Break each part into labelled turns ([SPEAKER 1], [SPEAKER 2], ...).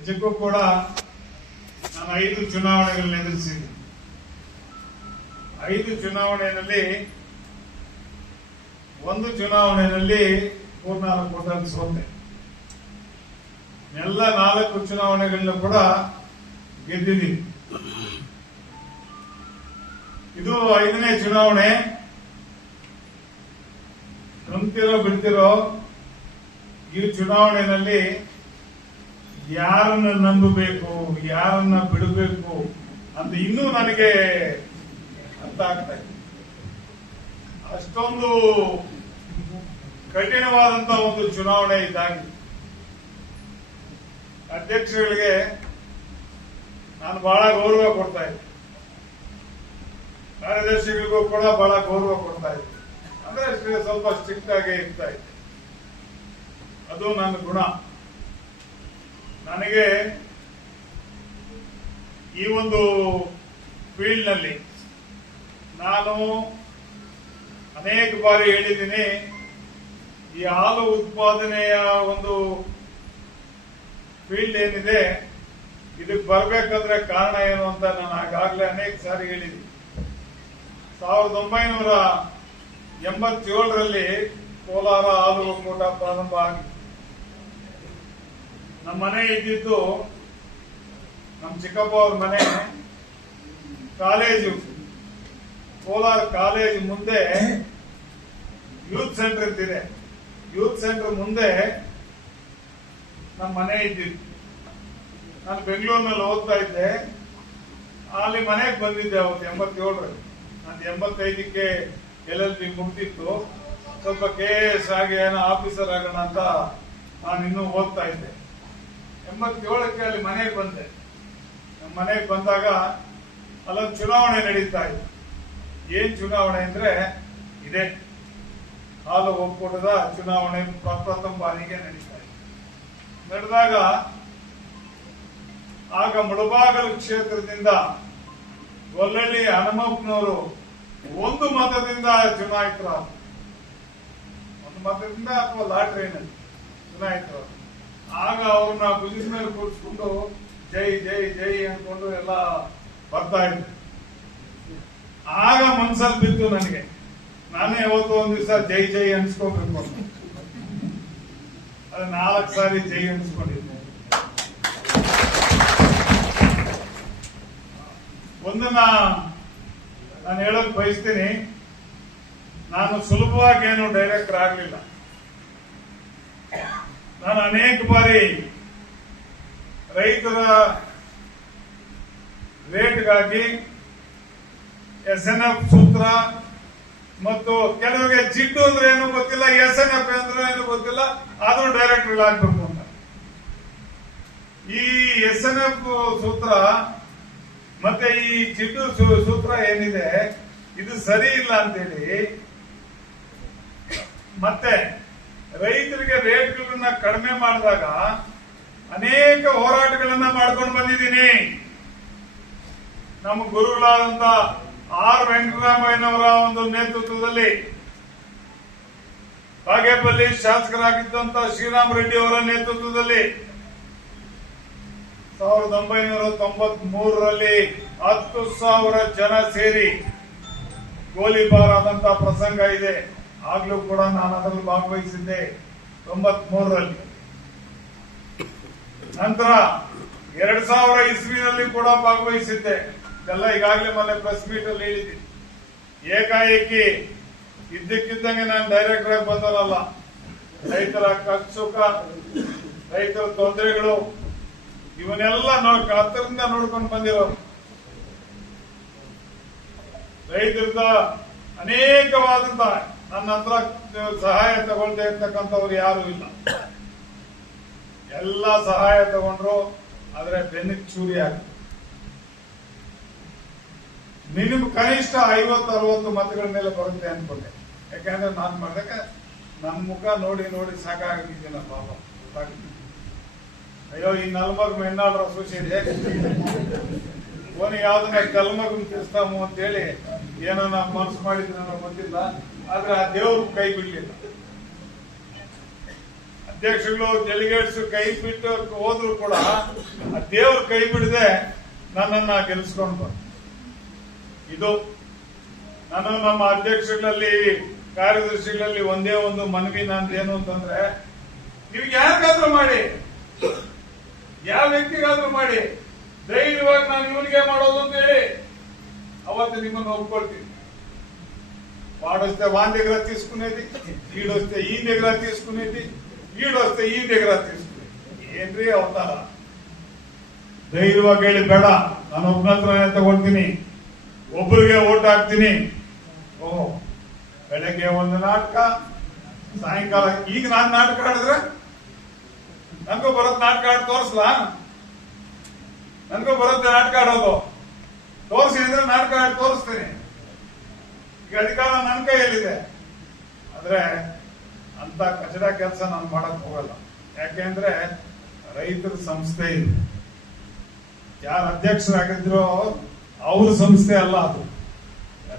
[SPEAKER 1] ನಿಜಕ್ಕೂ ಕೂಡ ನಾನು ಐದು ಚುನಾವಣೆಗಳನ್ನ ಎದುರಿಸಿದ್ದೀನಿ. ಐದು ಚುನಾವಣೆಯಲ್ಲಿ ಒಂದು ಚುನಾವಣೆಯಲ್ಲಿ ಮೂರ್ನಾಲ್ಕು ಕೋಟಲ್ಲಿ ಸೋತೆ. ಎಲ್ಲ ನಾಲ್ಕು ಚುನಾವಣೆಗಳನ್ನ ಕೂಡ ಗೆದ್ದಿದ್ದೀನಿ. ಇದು ಐದನೇ ಚುನಾವಣೆ. ನಂಬ್ತಿರೋ ಬಿಡ್ತಿರೋ ಈ ಚುನಾವಣೆಯಲ್ಲಿ ಯಾರನ್ನ ನಂಬಬೇಕು, ಯಾರನ್ನ ಬಿಡಬೇಕು ಅಂತ ಇನ್ನೂ ನನಗೆ ಅರ್ಥ ಆಗ್ತಾ ಇದೆ ಅಷ್ಟೊಂದು ಕಠಿಣವಾದಂತ ಒಂದು ಚುನಾವಣೆ ಇದ್ದಾಗ ಅಧ್ಯಕ್ಷಗಳಿಗೆ ನಾನು ಬಹಳ ಗೌರವ ಕೊಡ್ತಾ ಇದ್ದೆ. ಕಾರ್ಯದರ್ಶಿಗಳಿಗೂ ಕೂಡ ಬಹಳ ಗೌರವ ಕೊಡ್ತಾ ಇದ್ದೆ. ಅಂದ್ರೆ ಸ್ವಲ್ಪ ಸ್ಟ್ರಿಕ್ಟ್ ಆಗಿ ಇರ್ತಾ ಇದ್ದೆ. ಅದು ನನ್ನ ಗುಣ. ನನಗೆ ಈ ಒಂದು ಫೀಲ್ಡ್ನಲ್ಲಿ ನಾನು ಅನೇಕ ಬಾರಿ ಹೇಳಿದ್ದೀನಿ, ಈ ಹಾಲು ಉತ್ಪಾದನೆಯ ಒಂದು ಫೀಲ್ಡ್ ಏನಿದೆ, ಇದಕ್ಕೆ ಬರಬೇಕಂದ್ರೆ ಕಾರಣ ಏನು ಅಂತ ನಾನು ಆಗಾಗಲೇ ಅನೇಕ ಸಾರಿ ಹೇಳಿದ್ದೀನಿ. ಸಾವಿರದ ಒಂಬೈನೂರ ಎಂಬತ್ತೇಳರಲ್ಲಿ ಕೋಲಾರ ಹಾಲು ಒಕ್ಕೂಟ ಪ್ರಾರಂಭ ಆಗಿದೆ ನಮ್ಮ ಮನೆ ಇದ್ದಿದ್ದು ನಮ್ಮ ಚಿಕ್ಕಪ್ಪ ಅವ್ರ ಮನೆ. ಕಾಲೇಜು. ಕೋಲಾರ ಕಾಲೇಜ್ ಮುಂದೆ ಯೂತ್ ಸೆಂಟರ್ ಇದ್ದಿದೆ. ಯೂತ್ ಸೆಂಟರ್ ಮುಂದೆ ನಮ್ಮ ಮನೆ ಇದ್ದಿದ್ದು. ನಾನು ಬೆಂಗಳೂರಿನಲ್ಲಿ ಓದ್ತಾ ಇದ್ದೆ. ಅಲ್ಲಿ ಮನೆಗೆ ಬಂದಿದ್ದೆ ಅವತ್ತು ಎಂಬತ್ತೇಳರಲ್ಲಿ. ನಾನು ಎಂಬತ್ತೈದಕ್ಕೆ ಎಲ್ ಎಲ್ ಬಿ ಮುಗ್ದಿತ್ತು. ಸ್ವಲ್ಪ ಕೆ ಎಸ್ ಆಗಿ ಏನೋ ಆಫೀಸರ್ ಆಗೋಣ ಅಂತ ನಾನು ಇನ್ನೂ ಓದ್ತಾ ಇದ್ದೆ. ಎಂಬತ್ತೇಳಕ್ಕೆ ಅಲ್ಲಿ ಮನೆಗೆ ಬಂದೆ. ಮನೆಗೆ ಬಂದಾಗ ಅಲ್ಲೊಂದು ಚುನಾವಣೆ ನಡೀತಾ ಇತ್ತು ಏನ್ ಚುನಾವಣೆ ಅಂದ್ರೆ ಇದೆ. ಹಾಲು ಒಕ್ಕೂಟದ ಚುನಾವಣೆ ಪ್ರಪ್ರಥಮ ಬಾರಿಗೆ ನಡೀತಾ ಇತ್ತು ನಡೆದಾಗ ಆಗ ಮುಳಬಾಗಲು ಕ್ಷೇತ್ರದಿಂದ ಗೊಲ್ಲಳ್ಳಿ ಹನುಮಪ್ಪನವರು ಒಂದು ಮತದಿಂದ ಚುನಾಯಿತರಾದ್ರು. ಒಂದು ಮತದಿಂದ ಅಥವಾ ಲಾಟ್ರಿನಲ್ಲಿ ಚುನಾಯಿತರಾದರು. ಆಗ ಅವ್ರನ್ನ ಭುಜದ ಮೇಲೆ ಕೂರಿಸ್ಕೊಂಡು ಜೈ ಜೈ ಜೈ ಅನ್ಕೊಂಡು ಎಲ್ಲ ಬರ್ತಾ ಇದ್ರು. ಆಗ ಮನ್ಸಲ್ಲಿ ಬಿತ್ತು ನನಗೆ. ನಾನೇ ಯಾವತ್ತು ಒಂದ್ ದಿವಸ ಜೈ ಜೈ ಅನ್ಸ್ಕೋಬೇಕು ಅಂತ. ಅದು ನಾಲ್ಕು ಸಾರಿ ಜೈ ಅನ್ಸ್ಕೊಂಡಿದ್ದೆ. ಒಂದನ್ನ ನಾನು ಹೇಳಕ್ ಬಯಸ್ತೀನಿ. ನಾನು ಸುಲಭವಾಗಿ ಏನು ಡೈರೆಕ್ಟರ್ ಆಗ್ಲಿಲ್ಲ. ನಾನು ಅನೇಕ ಬಾರಿ ರೈತರ ರೇಟ್ಗಾಗಿ ಎಸ್ ಎನ್ ಎಫ್ ಸೂತ್ರ ಮತ್ತು ಕೆಲವರಿಗೆ ಜಿಡ್ಡು ಅಂದ್ರೆ ಏನು ಗೊತ್ತಿಲ್ಲ ಎಸ್ ಎನ್ ಎಫ್ ಅಂದ್ರೆ ಏನು ಗೊತ್ತಿಲ್ಲ, ಆದ್ರೂ ಡೈರೆಕ್ಟ್ ಆಗ್ಬೇಕು ಅಂತ. ಈ ಎಸ್ ಎನ್ ಎಫ್ ಸೂತ್ರ ಮತ್ತೆ ಈ ಜಿಡ್ಡು ಸೂತ್ರ ಏನಿದೆ, ಇದು ಸರಿ ಇಲ್ಲ ಅಂತೇಳಿ ಮತ್ತೆ ರೈತರಿಗೆ ರೇಟ್ಗಳನ್ನ ಕಡಿಮೆ ಮಾಡಿದಾಗ ಅನೇಕ ಹೋರಾಟಗಳನ್ನ ಮಾಡ್ಕೊಂಡು ಬಂದಿದ್ದೀನಿ. ನಮ್ಮ ಗುರುಗಳಾದಂತ ಆರ್ ವೆಂಕಟರಾಮಯ್ಯನವರ ಒಂದು ನೇತೃತ್ವದಲ್ಲಿ ಬಾಗೇಪಲ್ಲಿ ಶಾಸಕರಾಗಿದ್ದಂತ ಶ್ರೀರಾಮ್ ರೆಡ್ಡಿ ಅವರ ನೇತೃತ್ವದಲ್ಲಿ ಸಾವಿರದ ಒಂಬೈನೂರ ತೊಂಬತ್ ಮೂರರಲ್ಲಿ ಹತ್ತು ಸಾವಿರ ಜನ ಸೇರಿ ಗೋಲಿಬಾರ್ ಆದಂತ ಪ್ರಸಂಗ ಇದೆ. ಆಗ್ಲೂ ಕೂಡ ನಾನು ಅದರಲ್ಲಿ ಭಾಗವಹಿಸಿದ್ದೆ ತೊಂಬತ್ ಮೂರರಲ್ಲಿ ನಂತರ ಎರಡ್ ಸಾವಿರ ಇಸ್ವಿನಲ್ಲಿ ಕೂಡ ಭಾಗವಹಿಸಿದ್ದೆ. ಇದೆಲ್ಲ ಈಗಾಗಲೇ ಮೊನ್ನೆ ಪ್ರೆಸ್ ಮೀಟ್ ಅಲ್ಲಿ ಹೇಳಿದ್ದೀನಿ ಏಕಾಏಕಿ ಇದ್ದಕ್ಕಿದ್ದಂಗೆ ನಾನು ಡೈರೆಕ್ಟರ್ ಆಗಿ ಬಂದವನಲ್ಲ ರೈತರ ಕಚ್ಚುಕ ರೈತರ ತೊಂದರೆಗಳು, ಇವನ್ನೆಲ್ಲ ನೋಡ್ ಹತ್ತರಿಂದ ನೋಡ್ಕೊಂಡು ಬಂದಿರೋರು. ರೈತರದ ಅನೇಕವಾದಂತ ನನ್ನ ಹತ್ರ ಸಹಾಯ ತಗೊಳ್ತಾ ಇರ್ತಕ್ಕಂಥವ್ರು ಯಾರು ಇಲ್ಲ. ಎಲ್ಲ ಸಹಾಯ ತಗೊಂಡ್ರು, ಆದ್ರೆ ಬೆನ್ನಿಗೆ ಚೂರಿ ಆಗ್ತದೆ ಮಿನಿಮಮ್ ಕನಿಷ್ಠ ಐವತ್ತು, ಅರವತ್ತು ಮತಗಳ ಮೇಲೆ ಬರುತ್ತೆ ಅನ್ಕೊಂಡೆ. ಯಾಕಂದ್ರೆ ನಾನು ಮಾಡಕ್ಕೆ ನನ್ನ ಮುಖ ನೋಡಿ ನೋಡಿ ಸಾಕಾಗಿದ್ದೀನ ಪಾಪ. ಅಯ್ಯೋ, ಈ ನಲ್ಮಗ್ ಮೆನ್ನಾಡ್ರ ಅಸೋಸಿಯೇಟ್ ಓನಿ ಯಾವ್ದನ್ನ ಕಲ್ಮಗ್ ತಿರ್ಸ್ತಾಮು ಅಂತೇಳಿ ಏನನ್ನ ನಾ ಮನಸ್ಸು ಮಾಡಿದ್ರೆ ನನಗೆ ಗೊತ್ತಿಲ್ಲ. ಆದ್ರೆ ಆ ದೇವರು ಕೈ ಬಿಡಲಿಲ್ಲ. ಅಧ್ಯಕ್ಷಗಳು ಡೆಲಿಗೇಟ್ಸ್ ಕೈ ಬಿಟ್ಟು ಹೋದ್ರು ಕೂಡ ಆ ದೇವ್ರ ಕೈ ಬಿಡದೆ ನನ್ನನ್ನ ಗೆಲ್ಸ್ಕೊಂಡು ಇದು ನಾನು ನಮ್ಮ ಅಧ್ಯಕ್ಷರಲ್ಲಿ ಕಾರ್ಯದರ್ಶಿಗಳಲ್ಲಿ ಒಂದೇ ಒಂದು ಮನವಿ ನಾನು ಏನು ಅಂತಂದ್ರೆ, ನೀವು ಯಾರಿಗಾದ್ರೂ ಮಾಡಿ, ಯಾವ ವ್ಯಕ್ತಿಗಾದ್ರೂ ಮಾಡಿ, ಧೈರ್ಯವಾಗಿ ನಾನು ಇವನಿಗೆ ಮಾಡೋದು ಅಂತ ಹೇಳಿ, ಅವತ್ತು ನಿಮ್ಮನ್ನು ಒಪ್ಕೊಳ್ತೀನಿ. వాడొస్తే వాని దగ్గర తీసుకునేది ఈడొస్తే ఈ దగ్గర తీసుకునేది ఈడొస్తే ఈ దగ్గర తీసుకునేది ಏನ್ರಿ ಅವತಾರ ಧೈರ್ಯವಾಗಿ ಹೇಳಿ ಬೇಡ ನಾನು ಒಬ್ಬನತ್ರನೇ ತಗೊಳ್ತೀನಿ ಒಬ್ಬರಿಗೆ ಓಟ್ ಹಾಕ್ತೀನಿ ಓಹೋ ಬೆಳಗ್ಗೆ ಒಂದು ನಾಟಕ ಸಾಯಂಕಾಲ ಈಗ ನಾನ್ ನಾಟಕ ಆಡಿದ್ರೆ ನನ್ಗೂ ಬರೋದ್ ನಾಟಕ ಆಡಿ ತೋರಿಸ್ಲಾ ನನ್ಗೂ ಬರುತ್ತೆ ನಾಟಕ ಆಡೋದು ತೋರಿಸಿ ಅಂದ್ರೆ ನಾಟಕ ಆಡಿ ತೋರಿಸ್ತೀನಿ ಈಗ ಅಧಿಕಾರ ನನ್ನ ಕೈಯಲ್ಲಿದೆ. ಆದ್ರೆ ಅಂತ ಕಚಡ ಕೆಲಸ ನಾನು ಮಾಡಕ್ ಹೋಗಲ್ಲ. ಯಾಕೆಂದ್ರೆ ರೈತರ ಸಂಸ್ಥೆ ಇದೆ. ಯಾರು ಅಧ್ಯಕ್ಷರಾಗಿದ್ರೋ ಅವ್ರ ಸಂಸ್ಥೆ ಅಲ್ಲ ಅದು.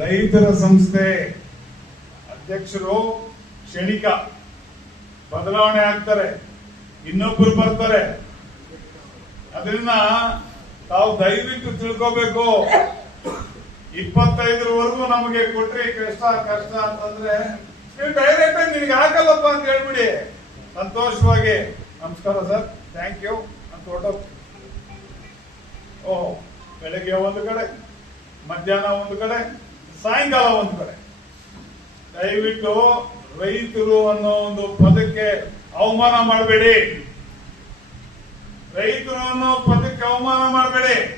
[SPEAKER 1] ರೈತರ ಸಂಸ್ಥೆ ಅಧ್ಯಕ್ಷರು ಕ್ಷಣಿಕ ಬದಲಾವಣೆ ಆಗ್ತಾರೆ. ಇನ್ನೊಬ್ಬರು ಬರ್ತಾರೆ. ಅದರಿಂದ ತಾವು ದಯವಿಟ್ಟು ತಿಳ್ಕೋಬೇಕು. ಇಪ್ಪತ್ತೈದರವರೆಗೂ ನಮಗೆ ಕೊಟ್ರಿ ಕಷ್ಟ ಕಷ್ಟ ಅಂತಂದ್ರೆ ನೀವು ಡೈರೆಕ್ಟ್ ಆಗಿ ನಿನಗೆ ಹಾಕಲ್ಲಪ್ಪ ಅಂತ ಹೇಳ್ಬಿಡಿ. ಸಂತೋಷವಾಗಿ. ನಮಸ್ಕಾರ ಸರ್. ಥ್ಯಾಂಕ್ ಯು ಅಂತ ಹೊರಟೋಗ್ತೀನಿ ಓ ಬೆಳಗ್ಗೆ ಒಂದು ಕಡೆ, ಮಧ್ಯಾಹ್ನ ಒಂದು ಕಡೆ, ಸಾಯಂಕಾಲ ಒಂದು ಕಡೆ. ದಯವಿಟ್ಟು ರೈತರು ಅನ್ನೋ ಒಂದು ಪದಕ್ಕೆ ಅವಮಾನ ಮಾಡಬೇಡಿ. ರೈತರು ಅನ್ನೋ ಪದಕ್ಕೆ ಅವಮಾನ ಮಾಡಬೇಡಿ.